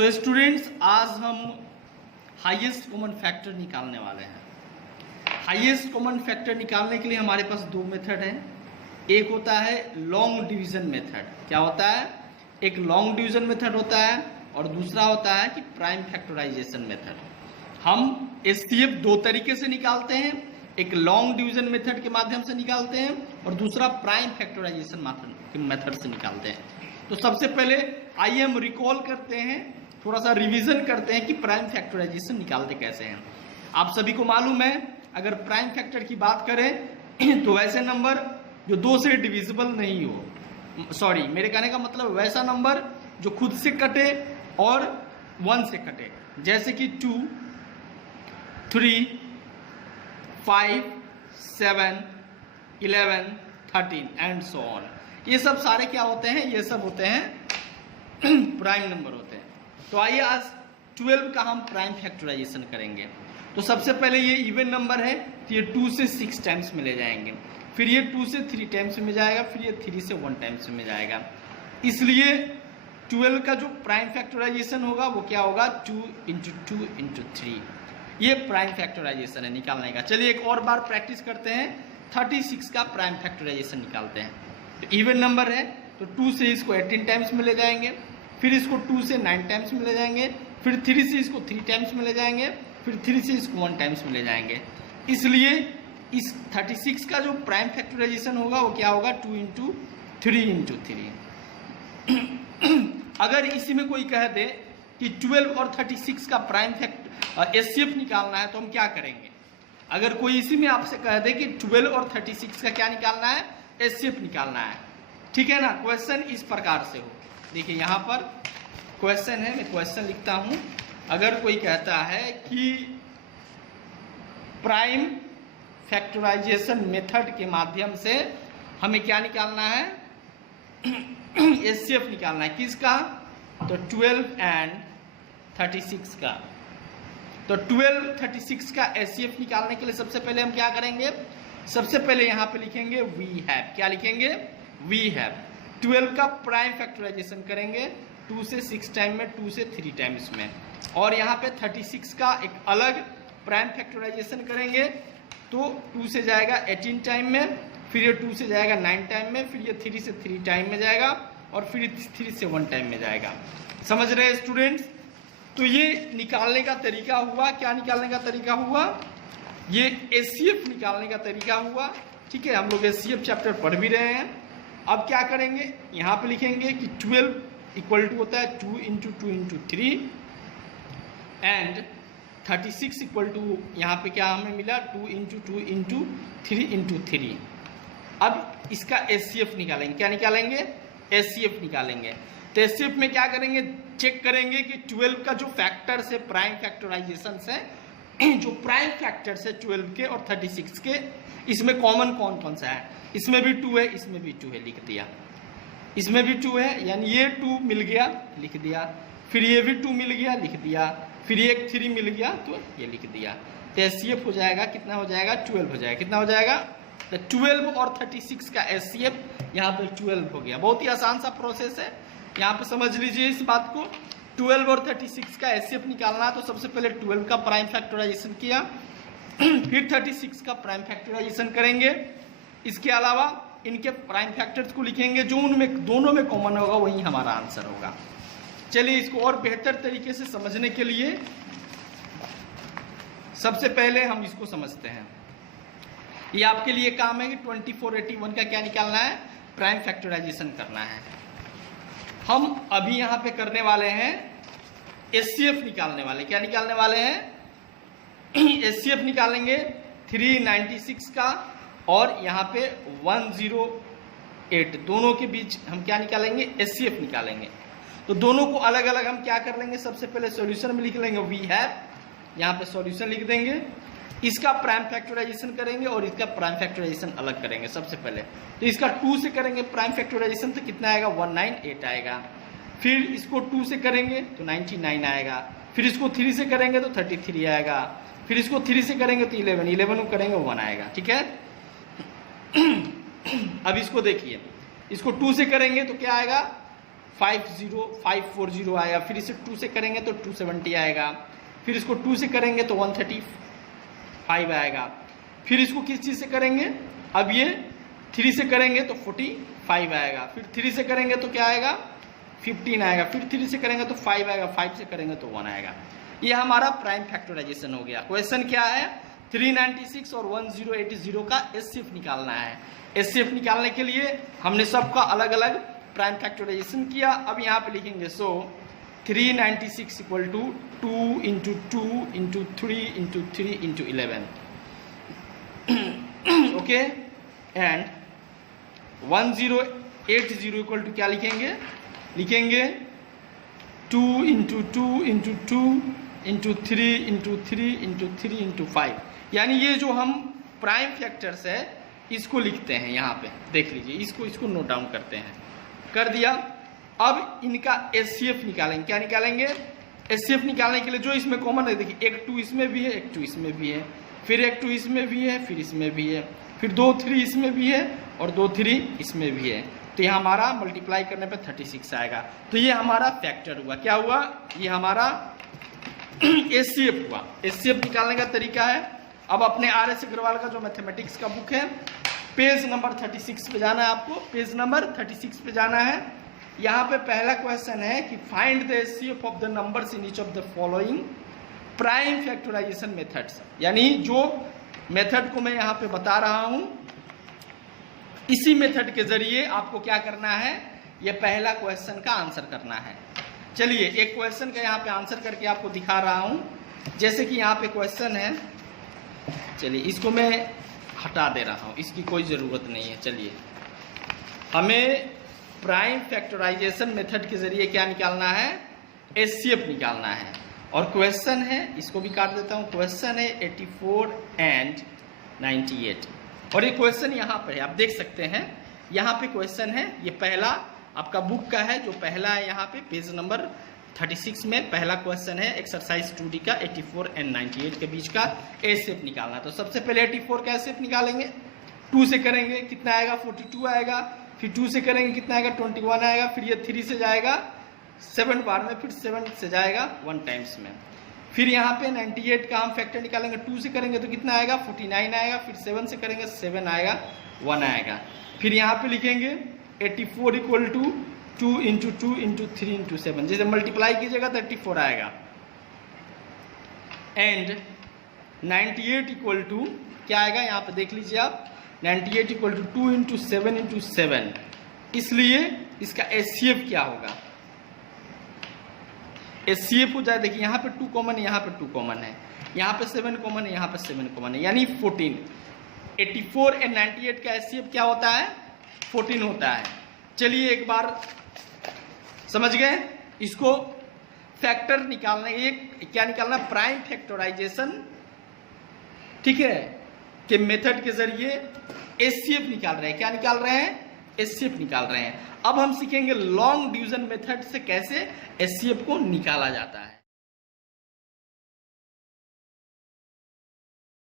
So students, आज हम highest common factor निकालने वाले हैं। हाईएस्ट कॉमन फैक्टर निकालने के लिए हमारे पास दो मेथड हैं। एक होता है लॉन्ग डिवीजन मेथड। क्या होता है? एक लॉन्ग डिवीजन मेथड होता है और दूसरा होता है कि प्राइम फैक्टराइजेशन मेथड। हम एचसीएफ दो तरीके से निकालते हैं, एक लॉन्ग डिवीजन मेथड के माध्यम से निकालते हैं और दूसरा प्राइम फैक्टराइजेशन मेथड से निकालते हैं। तो सबसे पहले आइए हम रिकॉल करते हैं, थोड़ा सा रिवीजन करते हैं कि प्राइम फैक्टराइजेशन निकालते कैसे हैं। आप सभी को मालूम है, अगर प्राइम फैक्टर की बात करें तो वैसे नंबर जो दो से डिविजिबल नहीं हो, सॉरी मेरे कहने का मतलब वैसा नंबर जो खुद से कटे और 1 से कटे, जैसे कि 2, 3, 5, 7, 11, 13 एंड सो ऑन। ये सब सारे क्या होते हैं? ये सब होते हैं प्राइम नंबर होते हैं। तो आइए आज 12 का हम प्राइम फैक्टराइजेशन करेंगे। तो सबसे पहले ये इवन नंबर है, तो ये 2 से 6 टाइम्स में ले जाएंगे, फिर ये 2 से 3 टाइम्स में जाएगा, फिर ये 3 से 1 टाइम्स में जाएगा। इसलिए 12 का जो प्राइम फैक्टराइजेशन होगा वो क्या होगा? 2 × 2 × 3। ये प्राइम फैक्टराइजेशन है निकालने का। चलिए एक और बार प्रैक्टिस करते हैं। 36 का प्राइम फैक्टराइजेशन निकालते हैं। तो इवन नंबर है तो 2 से इसको 18 टाइम्स में ले जाएंगे, फिर इसको 2 से 9 टाइम्स में ले जाएंगे, फिर 3 से इसको 3 टाइम्स में ले जाएंगे, फिर 3 से इसको 1 टाइम्स में ले जाएंगे। इसलिए इस 36 का जो प्राइम फैक्टराइजेशन होगा वो क्या होगा? 2 × 3 × 3। अगर इसी में कोई कह दे कि 12 और 36 का प्राइम एचसीएफ निकालना है तो हम क्या करेंगे? अगर कोई इसी में आपसे कह दे कि 12 और 36 का क्या निकालना है? एचसीएफ निकालना है, ठीक है ना? क्वेश्चन इस प्रकार से हो, देखिए यहाँ पर क्वेश्चन है, मैं क्वेश्चन लिखता हूं। अगर कोई कहता है कि प्राइम फैक्टराइजेशन मेथड के माध्यम से हमें क्या निकालना है? एचसीएफ निकालना है। किसका? तो 12 एंड 36 का। तो 12, 36 का एचसीएफ निकालने के लिए सबसे पहले हम क्या करेंगे? सबसे पहले यहाँ पे लिखेंगे वी हैव। क्या लिखेंगे? We have. 12 का प्राइम फैक्टराइजेशन करेंगे 2 से 6 टाइम में, 2 से 3 टाइम्स में, और यहाँ पे 36 का एक अलग प्राइम फैक्टराइजेशन करेंगे। तो 2 से जाएगा 18 टाइम में, फिर ये 2 से जाएगा 9 टाइम में, फिर ये 3 से 3 टाइम में जाएगा और फिर 3 से 1 टाइम में जाएगा। समझ रहे हैं स्टूडेंट्स? तो ये निकालने का तरीका हुआ। क्या निकालने का तरीका हुआ? ये एचसीएफ निकालने का तरीका हुआ। ठीक है, हम लोग एचसीएफ चैप्टर पढ़ भी रहे हैं। अब क्या करेंगे? यहाँ पे लिखेंगे कि 12 इक्वल टू होता है 2 × 2 × 3 एंड 36 इक्वल टू यहाँ पे क्या हमें मिला? 2 × 2 × 3 × 3। अब इसका एचसीएफ निकालेंगे। क्या निकालेंगे? एचसीएफ निकालेंगे। तो एचसीएफ में क्या करेंगे? चेक करेंगे कि 12 का जो फैक्टर से प्राइम फैक्टराइजेशन से जो प्राइम फैक्टर है 12 के और 36 के, इसमें कॉमन कौन कौन सा है? इसमें भी 2 है, इसमें भी 2 है, लिख दिया। इसमें भी 2 है, यानी ये 2 मिल गया, लिख दिया। फिर ये भी 2 मिल गया, लिख दिया। फिर ये 3 मिल गया तो ये लिख दिया। तो एचसीएफ हो जाएगा, कितना हो जाएगा? 12 हो जाएगा। कितना हो जाएगा? तो 12 और 36 का एचसीएफ यहाँ पे 12 हो गया। बहुत ही आसान सा प्रोसेस है, यहाँ पे समझ लीजिए इस बात को। 12 और 36 का एचसीएफ निकालना है तो सबसे पहले 12 का प्राइम फैक्टराइजेशन किया, फिर 36 का प्राइम फैक्टराइजेशन करेंगे। इसके अलावा इनके प्राइम फैक्टर्स को लिखेंगे, जो उनमें दोनों में कॉमन होगा वही हमारा आंसर होगा। चलिए इसको और बेहतर तरीके से समझने के लिए सबसे पहले हम इसको समझते हैं। ये आपके लिए काम है कि 2481 का क्या निकालना है? प्राइम फैक्टराइजेशन करना है। हम अभी यहाँ पे करने वाले हैं एचसीएफ निकालने वाले। क्या निकालने वाले हैं? एचसीएफ निकालेंगे 396 का और यहाँ पे 108, दोनों के बीच हम क्या निकालेंगे? एचसीएफ निकालेंगे। तो दोनों को अलग अलग हम क्या कर लेंगे? सबसे पहले सॉल्यूशन में लिख लेंगे वी हैव, यहाँ पे सॉल्यूशन लिख देंगे। इसका प्राइम फैक्टराइजेशन करेंगे और इसका प्राइम फैक्टराइजेशन अलग करेंगे। सबसे पहले तो इसका 2 से करेंगे प्राइम फैक्टराइजेशन तो कितना आएगा? 198 आएगा। फिर इसको 2 से करेंगे तो 99 आएगा। फिर इसको 3 से करेंगे तो 33 आएगा। फिर इसको 3 से करेंगे तो 11 को करेंगे 1 आएगा। ठीक है, अब इसको देखिए, इसको 2 से करेंगे तो क्या आएगा? 50540 आएगा, फिर इसे 2 से करेंगे तो 270 आएगा, फिर इसको 2 से करेंगे तो 135 आएगा, फिर इसको किस चीज़ से करेंगे, अब ये 3 से करेंगे तो 45 आएगा, फिर 3 से करेंगे तो क्या आएगा 15 आएगा, फिर 3 से करेंगे तो 5 आएगा, 5 से करेंगे तो 1 आएगा। ये हमारा प्राइम फैक्टराइजेशन हो गया। क्वेश्चन क्या है, 396 और 1080 का एचसीएफ निकालना है। एचसीएफ निकालने के लिए हमने सबका अलग अलग प्राइम फैक्टराइजेशन किया। अब यहाँ पे लिखेंगे so 396 equal to 2 into 2 into 3 into 3 into 11 okay, and 1080 equal to क्या लिखेंगे, लिखेंगे 2 into 2 into 2 into 3 into 3 into 3 into 5। यानी ये जो हम प्राइम फैक्टर्स है इसको लिखते हैं यहाँ पे, देख लीजिए, इसको नोट डाउन करते हैं, कर दिया। अब इनका एचसीएफ निकालेंगे। क्या निकालेंगे, एचसीएफ निकालने के लिए जो इसमें कॉमन है, देखिए एक 2 इसमें भी है, एक 2 इसमें भी है, फिर एक 2 इसमें भी है, फिर इसमें भी है, फिर 2 3 इसमें भी है और 2 3 इसमें भी है। तो ये हमारा मल्टीप्लाई करने पे 36 आएगा। तो ये हमारा फैक्टर हुआ। क्या हुआ, ये हमारा एचसीएफ हुआ। एचसीएफ निकालने का तरीका है, अब अपने आर.एस. अग्रवाल का जो मैथमेटिक्स का बुक है, पेज नंबर 36 पे जाना है आपको, पेज नंबर 36 पे जाना है। यहाँ पे पहला क्वेश्चन है कि find the HCF of the numbers in each of the following prime factorization methods. यानी जो मेथड को मैं यहाँ पे बता रहा हूँ, इसी मेथड के जरिए आपको क्या करना है, ये पहला क्वेश्चन का आंसर करना है। चलिए एक क्वेश्चन का यहाँ पे आंसर करके आपको दिखा रहा हूँ। जैसे कि यहाँ पे क्वेश्चन है, चलिए इसको मैं हटा दे रहा हूँ, इसकी कोई ज़रूरत नहीं है। चलिए हमें प्राइम फैक्टराइजेशन मेथड के जरिए क्या निकालना है, एचसीएफ निकालना है। और क्वेश्चन है, इसको भी काट देता हूँ, क्वेश्चन है 84 एंड 98। और ये क्वेश्चन यहाँ पे है, आप देख सकते हैं यहाँ पे क्वेश्चन है, ये पहला आपका बुक का है, जो पहला है यहाँ पे पेज नंबर 36 में पहला क्वेश्चन है एक्सरसाइज 2D का 84 एंड 98 के बीच का एचसीएफ निकालना। तो सबसे पहले 84 का एचसीएफ निकालेंगे, 2 से करेंगे कितना आएगा 42 आएगा, फिर 2 से करेंगे कितना आएगा 21 आएगा, फिर ये 3 से जाएगा 7 बार में, फिर 7 से जाएगा 1 टाइम्स में। फिर यहाँ पे 98 का हम फैक्टर निकालेंगे, 2 से करेंगे तो कितना आएगा 49 आएगा, फिर 7 से करेंगे 7 आएगा, 1 आएगा। फिर यहाँ पे लिखेंगे 84 equal to 2 into 2 into 3 into 7, जैसे मल्टीप्लाई कीजिएगा तो 84 आएगा। एंड 98 इक्वल टू क्या आएगा, यहाँ पे देख लीजिए आप, 98 इक्वल टू 2 इंटू 7 इंटू 7। इसलिए इसका एचसीएफ क्या होगा, एचसीएफ हो जाए, देखिए यहाँ पे 2 कॉमन है, यहाँ पे 2 कॉमन है, यहाँ पे 7 कॉमन है, यहाँ पे 7 कॉमन है, यानी 14। 84 एंड 98 का एचसीएफ क्या होता है, 14 होता है। चलिए एक बार समझ गए, इसको फैक्टर निकालने, ये क्या निकालना, प्राइम फैक्टराइजेशन, ठीक है, के मेथड के जरिए एचसीएफ निकाल रहे हैं। क्या निकाल रहे हैं, एचसीएफ निकाल रहे हैं। अब हम सीखेंगे लॉन्ग डिवीजन मेथड से कैसे एचसीएफ को निकाला जाता है।